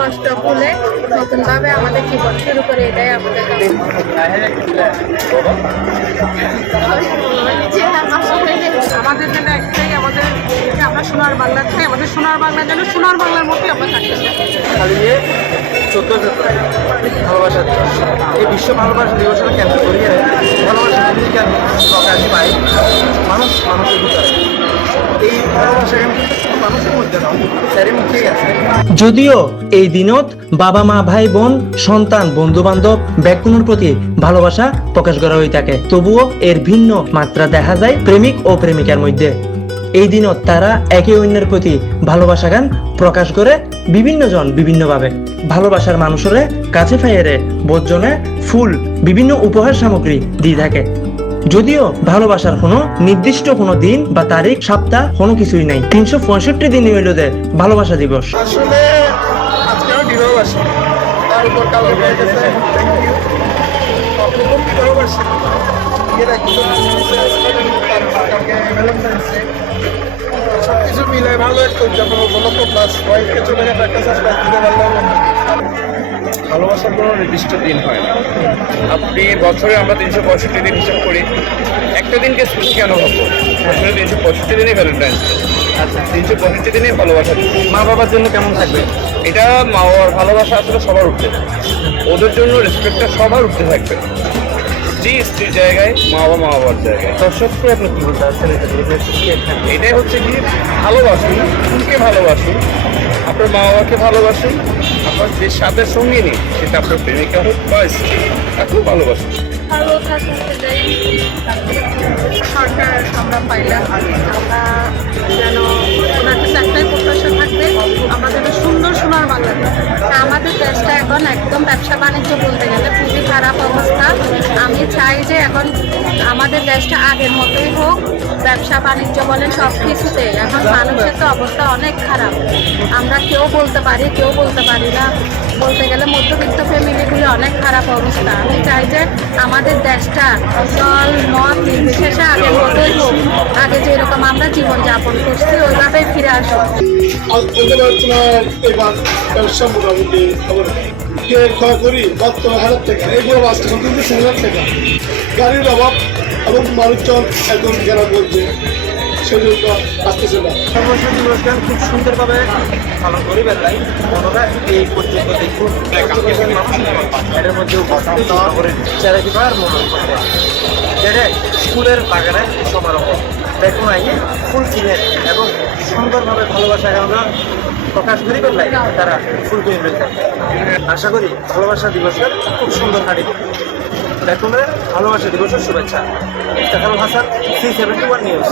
কষ্ট ভুলে নতুনভাবে আমাদের জীবন শুরু করে এটাই আমাদের। আমাদের জন্য একটাই আমাদের আমরা সোনার বাংলা চাই আমাদের সোনার বাংলা যেন সোনার বাংলার মতোই আমরা চোদ্দ ফেব্রুয়ারি ভালোবাসা দিবস। এই বিশ্ব ভালোবাসা কেন্দ্র করিয়ে ভালোবাসা আমি প্রকাশ পাই মানুষ মানুষের ভিতরে। যদিও এই দিনত বাবা মা, ভাই, বোন, সন্তান বন্ধু বান্ধব ব্যক্তির প্রতি ভালোবাসা প্রকাশ করা হয়ে থাকে। তবুও এর ভিন্ন মাত্রা দেখা যায় প্রেমিক ও প্রেমিকার মধ্যে। এই দিনত তারা একে অন্যের প্রতি ভালোবাসা গান প্রকাশ করে বিভিন্ন জন বিভিন্নভাবে। ভালোবাসার মানুষের কাছে ফাইয়ারে বোধজনে ফুল, বিভিন্ন উপহার সামগ্রী দিয়ে থাকে। যদিও ভালোবাসার কোনো নির্দিষ্ট কোনো দিন বা তারিখ, সপ্তাহ কোনো কিছুই নাই। তিনশো পঁয়ষট্টি দিনই হইল যে ভালোবাসা দিবস। আসলে আজকে আমি বিবাহবাসী তার উপর ডে সব কিছু মিলে ভালো একটা উদযাপন, উপলক্ষ প্লাস ওয়াইফকে চলে গেছে একটা সারপ্রাইজ দিতে পারলাম। ভালোবাসার কোনো নির্দিষ্ট দিন হয় না। আপনি বছরে আমরা তিনশো পঁয়ষট্টি দিন হিসাব করি। একটা দিনকে স্পেশাল কেন হব? বছরে তিনশো পঁয়ষট্টি দিনই ভ্যালেন্টাইন্স আচ্ছা। তিনশো পঁয়ষট্টি দিনই ভালোবাসা। মা বাবার জন্য কেমন থাকবে? এটা মা বাবার ভালোবাসা আসলে সবার উঠতে ওদের জন্য রেসপেক্টটা সবার উঠতে থাকবে। স্ত্রী স্ত্রীর জায়গায় মা বাবা মা বাবার জায়গায়। দর্শককে আপনি কি বলতে চাচ্ছেন? থেকে? এটাই হচ্ছে কি? ভালোবাসুন ফুলকে ভালোবাসুন আপনার মা বাবাকে ভালোবাসুন আপনার যে সাথে সঙ্গে নেই, সেটা আপনার প্রেমিকা হোক বা স্ত্রী তাকেও ভালোবাসুন ভালো থাকতে চাই সরকার, আমরা পাইলাম খারাপ অবস্থা। আমি চাই যে এখন আমাদের দেশটা আগের মতোই হোক, ব্যবসা, বাণিজ্য বলেন সব কিছুতে এখন মানুষের তো অবস্থা অনেক খারাপ। আমরা কেউ বলতে পারি, কেউ বলতে পারি না। বলতে গেলে মধ্যবিত্ত ফ্যামিলিগুলি অনেক খারাপ অবস্থা। আমি চাই যে আমাদের দেশটা জল মত নির্বিশেষে আগের মতোই হোক। আগে যেরকম আমরা জীবনযাপন করছি, ওইভাবেই ফিরে আসুক। ব্যবসা মোটামুটি খবর কে ক্ষয় করি বর্তমান হাজার টাকা এইগুলো বাঁচতে কিন্তু তিন হাজার টাকা। গাড়ির অভাব এবং মানুষজন একদম গেরা বলছে সেজন্য আসতেছে না। দিবস গান খুব সুন্দরভাবে পালন করি বেলায় ওনারা এই পর্যন্ত এটার মধ্যে স্কুলের বাগানে সমারোহ। দেখুন আইয়ে ফুল কিনে এবং সুন্দরভাবে ভালোবাসা আমরা প্রকাশ করি করলে তারা ফুল করে রয়েছে আশা করি ভালোবাসা দিবসের খুব সুন্দর কাটিবে দেখুন, ভালোবাসা দিবসের শুভেচ্ছা। Iftakharul Hasan C seventy one news